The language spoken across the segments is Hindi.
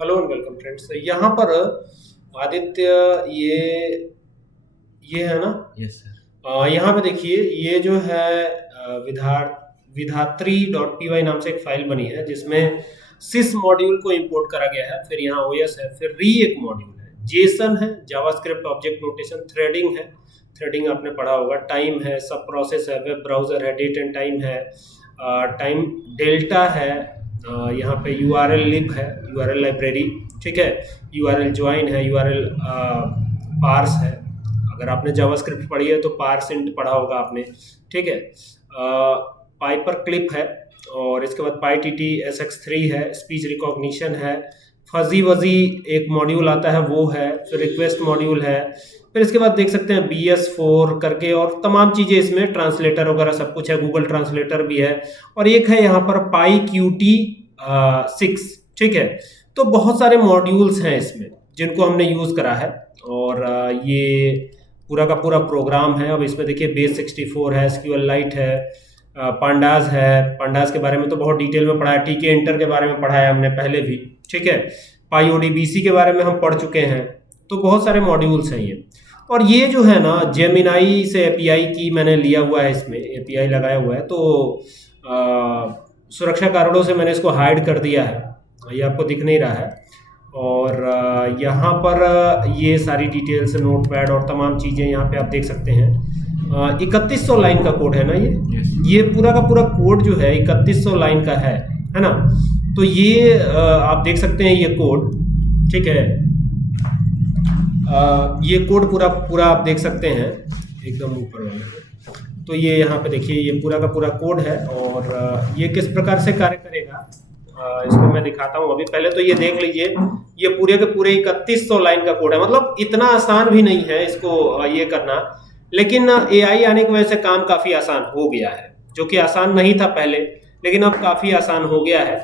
Hello and welcome friends. यहाँ पर आदित्य, ये है ना। Yes sir. यहाँ पे देखिए, ये जो है विधात्री डॉट पी वाई नाम से एक फाइल बनी है जिसमें सिस मॉड्यूल को इंपोर्ट करा गया है। फिर यहाँ ओएस है, फिर री एक मॉड्यूल है, जेसन है, जावास्क्रिप्ट ऑब्जेक्ट नोटेशन, थ्रेडिंग है, थ्रेडिंग आपने पढ़ा होगा, टाइम है, सब प्रोसेस है, वेब ब्राउजर है, डेट एंड टाइम है, टाइम डेल्टा है, यहाँ पे यूआरएल लिब है, यूआरएल लाइब्रेरी, ठीक है, यूआरएल ज्वाइन है, यूआरएल पार्स है। अगर आपने जावास्क्रिप्ट पढ़ी है तो पार्स इंट पढ़ा होगा आपने, ठीक है। पाइपर क्लिप है, और इसके बाद पाईटीटी SX3 है, स्पीच रिकॉग्निशन है, फजी वजी एक मॉड्यूल आता है वो है, फिर रिक्वेस्ट मॉड्यूल है, फिर इसके बाद देख सकते हैं BS4 करके, और तमाम चीज़ें इसमें, ट्रांसलेटर वगैरह सब कुछ है, गूगल ट्रांसलेटर भी है, और एक है यहाँ पर PyQt 6, ठीक है। तो बहुत सारे मॉड्यूल्स हैं इसमें जिनको हमने यूज़ करा है, और ये पूरा का पूरा प्रोग्राम है। अब इसमें देखिए बेस 64 है, SQLite है, पांडास है। पांडास के बारे में तो बहुत डिटेल में पढ़ा है, TK इंटर के बारे में पढ़ा है हमने पहले भी, ठीक है। PyODBC के बारे में हम पढ़ चुके हैं। तो बहुत सारे मॉड्यूल्स हैं ये। और ये जो है ना, जेमिनाई से API की मैंने लिया हुआ है, इसमें API लगाया हुआ है, तो सुरक्षा कारणों से मैंने इसको हाइड कर दिया है, ये आपको दिख नहीं रहा है। और यहाँ पर ये सारी डिटेल्स, नोटपैड और तमाम चीज़ें यहाँ पे आप देख सकते हैं। 3100 लाइन का कोड है ना ये। यस। ये पूरा का पूरा कोड जो है 3100 लाइन का है ना। तो ये आप देख सकते हैं ये कोड, ठीक है। ये कोड पूरा पूरा आप देख सकते हैं, एकदम ऊपर वाले में। तो ये यहाँ पे देखिए, ये पूरा का पूरा कोड है, और ये किस प्रकार से कार्य करेगा इसको मैं दिखाता हूँ। अभी पहले तो ये देख लीजिए, ये पूरे के पूरे 3100 लाइन का कोड है। मतलब इतना आसान भी नहीं है इसको ये करना, लेकिन AI आने की वजह से काम काफ़ी आसान हो गया है, जो कि आसान नहीं था पहले, लेकिन अब काफ़ी आसान हो गया है।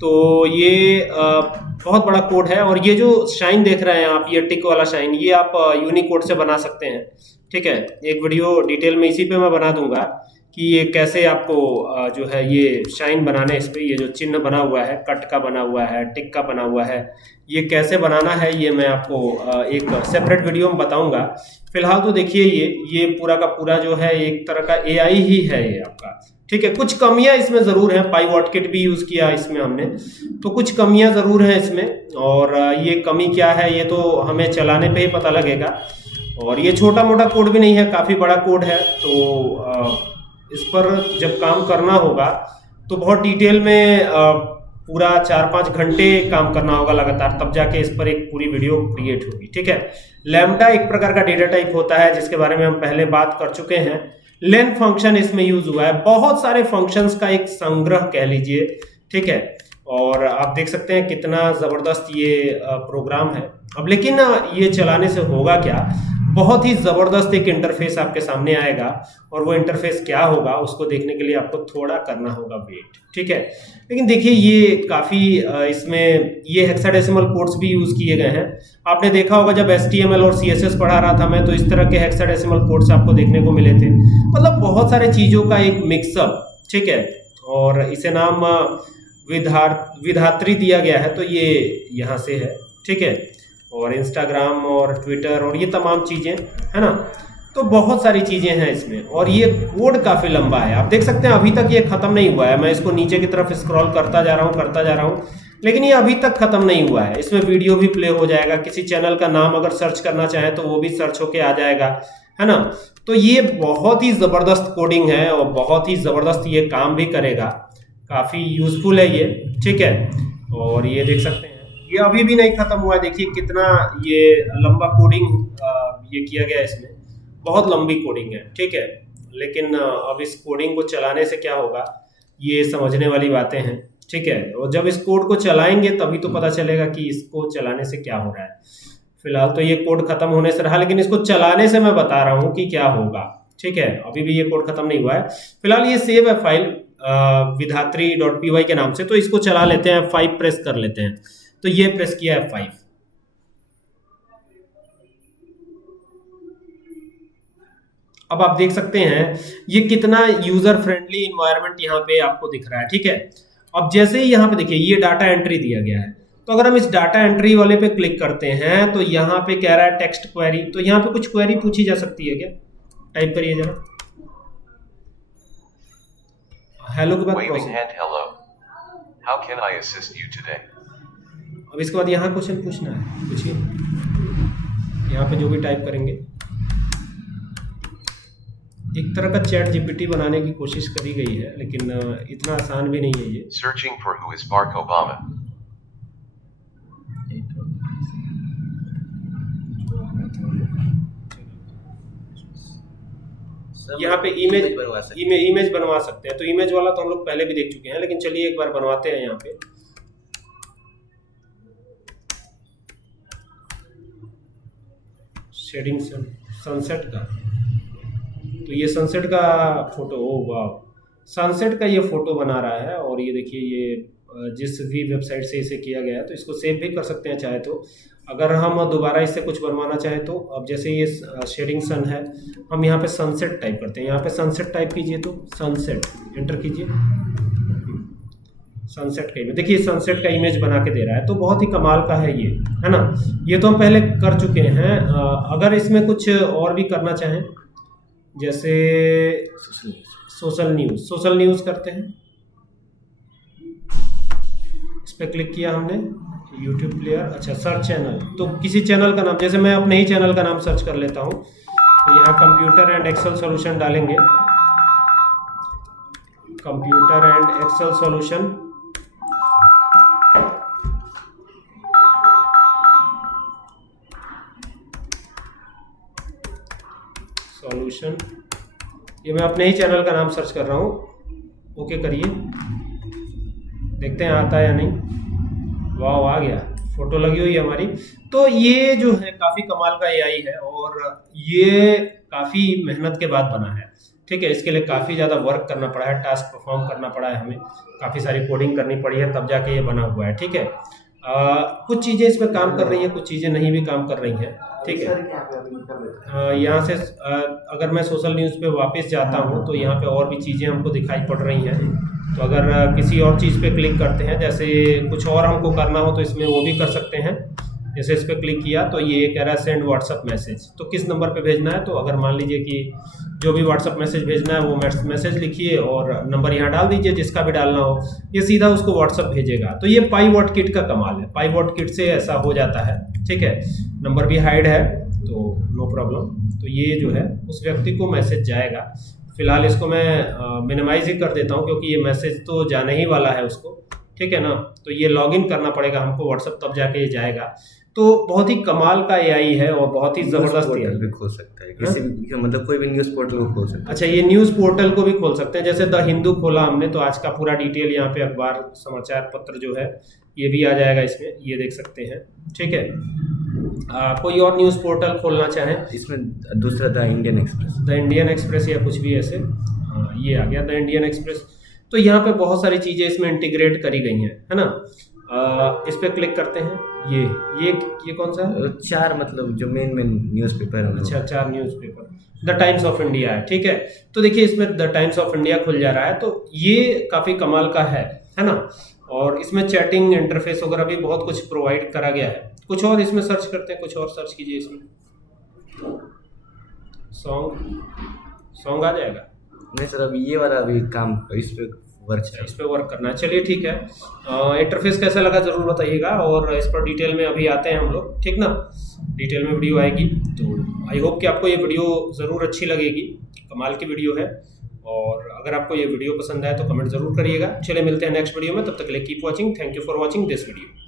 तो ये बहुत बड़ा कोड है, और ये जो शाइन देख रहे हैं आप, ये टिक वाला शाइन, ये आप यूनिकोड से बना सकते हैं, ठीक है। एक वीडियो डिटेल में इसी पे मैं बना दूंगा कि ये कैसे आपको जो है ये शाइन बनाने, इस पर ये जो चिन्ह बना हुआ है, कट का बना हुआ है, टिक का बना हुआ है, ये कैसे बनाना है, ये मैं आपको एक सेपरेट वीडियो में बताऊंगा। फिलहाल तो देखिए, ये पूरा का पूरा जो है एक तरह का AI ही है ये आपका, ठीक है। कुछ कमियां इसमें ज़रूर हैं, PyWordKit भी यूज़ किया इसमें हमने, तो कुछ कमियां ज़रूर हैं इसमें। और ये कमी क्या है ये तो हमें चलाने पे ही पता लगेगा। और ये छोटा मोटा कोड भी नहीं है, काफ़ी बड़ा कोड है। तो इस पर जब काम करना होगा तो बहुत डिटेल में पूरा 4-5 घंटे काम करना होगा लगातार, तब जाके इस पर एक पूरी वीडियो क्रिएट होगी, ठीक है। लैम्डा एक प्रकार का डेटा टाइप होता है जिसके बारे में हम पहले बात कर चुके हैं। लेन फंक्शन इसमें यूज हुआ है, बहुत सारे फंक्शंस का एक संग्रह कह लीजिए, ठीक है। और आप देख सकते हैं कितना ज़बरदस्त ये प्रोग्राम है। अब लेकिन ये चलाने से होगा क्या, बहुत ही ज़बरदस्त एक इंटरफेस आपके सामने आएगा, और वो इंटरफेस क्या होगा उसको देखने के लिए आपको थोड़ा करना होगा वेट, ठीक है। लेकिन देखिए, ये काफ़ी इसमें ये हेक्साडेसिमल कोड्स भी यूज़ किए गए हैं। आपने देखा होगा जब HTML और CSS पढ़ा रहा था मैं, तो इस तरह के हेक्साडेसिमल कोड्स आपको देखने को मिले थे। मतलब बहुत सारे चीज़ों का एक मिक्सअप, ठीक है। और इसे नाम विधात्री दिया गया है, तो ये यहाँ से है, ठीक है। और इंस्टाग्राम और ट्विटर और ये तमाम चीज़ें, है ना। तो बहुत सारी चीज़ें हैं इसमें, और ये कोड काफ़ी लंबा है, आप देख सकते हैं अभी तक ये ख़त्म नहीं हुआ है। मैं इसको नीचे की तरफ स्क्रॉल करता जा रहा हूँ, लेकिन ये अभी तक ख़त्म नहीं हुआ है। इसमें वीडियो भी प्ले हो जाएगा, किसी चैनल का नाम अगर सर्च करना चाहें तो वो भी सर्च होके आ जाएगा, है ना। तो ये बहुत ही ज़बरदस्त कोडिंग है, और बहुत ही ज़बरदस्त ये काम भी करेगा, काफ़ी यूज़फुल है ये, ठीक है। और ये देख सकते हैं, ये अभी भी नहीं खत्म हुआ है। देखिए कितना ये लंबा कोडिंग ये किया गया है इसमें, बहुत लंबी कोडिंग है, ठीक है। लेकिन अब इस कोडिंग को चलाने से क्या होगा, ये समझने वाली बातें हैं, ठीक है। और जब इस कोड को चलाएंगे तभी तो पता चलेगा कि इसको चलाने से क्या हो रहा है। फिलहाल तो ये कोड खत्म होने से रहा, लेकिन इसको चलाने से मैं बता रहा हूँ कि क्या होगा, ठीक है। अभी भी ये कोड खत्म नहीं हुआ है। फिलहाल ये सेव है फाइल विधात्री .py के नाम से, तो इसको चला लेते हैं, F5 प्रेस कर लेते हैं। तो ये प्रेस किया F5। अब आप देख सकते हैं ये कितना यूजर फ्रेंडली इन्वायरमेंट यहाँ पे आपको दिख रहा है, ठीक है। अब जैसे ही यहाँ पे देखिए ये डाटा एंट्री दिया गया है, तो अगर हम इस डाटा एंट्री वाले पे क्लिक करते हैं तो यहाँ पे कह रहा है टेक्स्ट क्वेरी, तो यहाँ पे कुछ क्वेरी पूछी जा सकती है क्या? टाइप करिए जरा, हेलो के बाद Waving hand hello. How can I assist you today? अब इसके बाद यहाँ क्वेश्चन पूछना है, पूछिए। यहाँ पे जो भी टाइप करेंगे, एक तरह का चैट जीपीटी बनाने की कोशिश करी गई है, लेकिन इतना आसान भी नहीं है ये। Searching for who is Barack Obama. यहाँ पे इमेज बनवा सकते हैं, तो इमेज वाला तो हम लोग पहले भी देख चुके हैं, लेकिन चलिए एक बार बनवाते हैं। यहाँ पे शेडिंग सनसेट का, तो ये सनसेट का फोटो, ओ वाह, सनसेट का ये फोटो बना रहा है। और ये देखिए, ये जिस भी वेबसाइट से इसे किया गया है, तो इसको सेव भी कर सकते हैं चाहे तो। अगर हम दोबारा इससे कुछ बनवाना चाहें तो, अब जैसे ये शेडिंग सन है, हम यहाँ पे सनसेट टाइप करते हैं। यहाँ पे सनसेट टाइप कीजिए तो सनसेट एंटर कीजिए, सनसेट का इमेज देखिए, सनसेट का इमेज बना के दे रहा है। तो बहुत ही कमाल का है ये, है ना। ये तो हम पहले कर चुके हैं। अगर इसमें कुछ और भी करना चाहें, जैसे सोशल न्यूज़ करते हैं, इस पर क्लिक किया हमने, यूट्यूब प्लेयर, अच्छा सर्च चैनल, तो किसी चैनल का नाम, जैसे मैं अपने ही चैनल का नाम सर्च कर लेता हूँ, तो यहाँ कंप्यूटर एंड एक्सेल सॉल्यूशन डालेंगे, कंप्यूटर एंड एक्सेल सॉल्यूशन, ये मैं अपने ही चैनल का नाम सर्च कर रहा हूँ। ओके करिए, देखते हैं आता है या नहीं। वाह, आ गया, फोटो लगी हुई है हमारी। तो ये जो है काफ़ी कमाल का एआई है, और ये काफ़ी मेहनत के बाद बना है, ठीक है। इसके लिए काफ़ी ज़्यादा वर्क करना पड़ा है, टास्क परफॉर्म करना पड़ा है हमें, काफ़ी सारी कोडिंग करनी पड़ी है, तब जाके ये बना हुआ है, ठीक है। कुछ चीज़ें इसमें काम कर रही हैं, कुछ चीज़ें नहीं भी काम कर रही हैं, ठीक है। यहाँ से अगर मैं सोशल न्यूज़ पे वापस जाता हूँ, तो यहाँ पे और भी चीज़ें हमको दिखाई पड़ रही हैं। तो अगर किसी और चीज़ पे क्लिक करते हैं, जैसे कुछ और हमको करना हो, तो इसमें वो भी कर सकते हैं। जैसे इस पर क्लिक किया तो ये कह रहा है सेंड व्हाट्सअप मैसेज, तो किस नंबर पे भेजना है। तो अगर मान लीजिए कि जो भी व्हाट्सअप मैसेज भेजना है, वो मैसेज लिखिए और नंबर यहाँ डाल दीजिए, जिसका भी डालना हो, ये सीधा उसको व्हाट्सअप भेजेगा। तो ये पाईवॉट किट का कमाल है, पाईवॉट किट से ऐसा हो जाता है, ठीक है। नंबर भी हाइड है, तो नो प्रॉब्लम। तो ये जो है उस व्यक्ति को मैसेज जाएगा। फिलहाल इसको मैं मिनिमाइज ही कर देता हूँ, क्योंकि ये मैसेज तो जाने ही वाला है उसको, ठीक है ना। तो ये लॉगिन करना पड़ेगा हमको व्हाट्सअप, तब जाके ये जाएगा। तो बहुत ही कमाल का एआई है और बहुत ही जबरदस्त एआई भी खोल सकता है किसी भी, मतलब कोई भी न्यूज़ पोर्टल को खोल सकता है। अच्छा, ये न्यूज़ पोर्टल को भी खोल सकते हैं, जैसे द हिंदू खोला हमने, तो आज का पूरा डिटेल यहाँ पे अखबार समाचार पत्र जो है ये भी आ जाएगा इसमें, ये देख सकते हैं, ठीक है। कोई और न्यूज़ पोर्टल खोलना चाहें, इसमें दूसरा द इंडियन एक्सप्रेस या कुछ भी ऐसे, ये आ गया द इंडियन एक्सप्रेस। तो यहाँ पे बहुत सारी चीज़ें इसमें इंटीग्रेट करी गई हैं, है ना। इस पे क्लिक करते हैं, ये कौन सा है? 4 मतलब जो मेन न्यूज़पेपर है। अच्छा, 4 newspaper, the times of India है, ठीक है। तो देखिए इसमें द टाइम्स ऑफ इंडिया खुल जा रहा है, तो ये काफ़ी कमाल का है ना। और इसमें चैटिंग इंटरफेस वगैरह भी बहुत कुछ प्रोवाइड करा गया है। कुछ और इसमें सर्च करते हैं, कुछ और सर्च कीजिए इसमें, सॉन्ग आ जाएगा। नहीं सर, अभी ये वाला अभी काम इस पे वर्क करना है। चलिए ठीक है, इंटरफेस कैसा लगा ज़रूर बताइएगा, और इस पर डिटेल में अभी आते हैं हम लोग, ठीक ना। डिटेल में वीडियो आएगी, तो आई होप कि आपको ये वीडियो ज़रूर अच्छी लगेगी, कमाल की वीडियो है। और अगर आपको ये वीडियो पसंद आए तो कमेंट ज़रूर करिएगा। चलिए मिलते हैं नेक्स्ट वीडियो में, तब तक के लिए keep watching. Thank you for watching this video.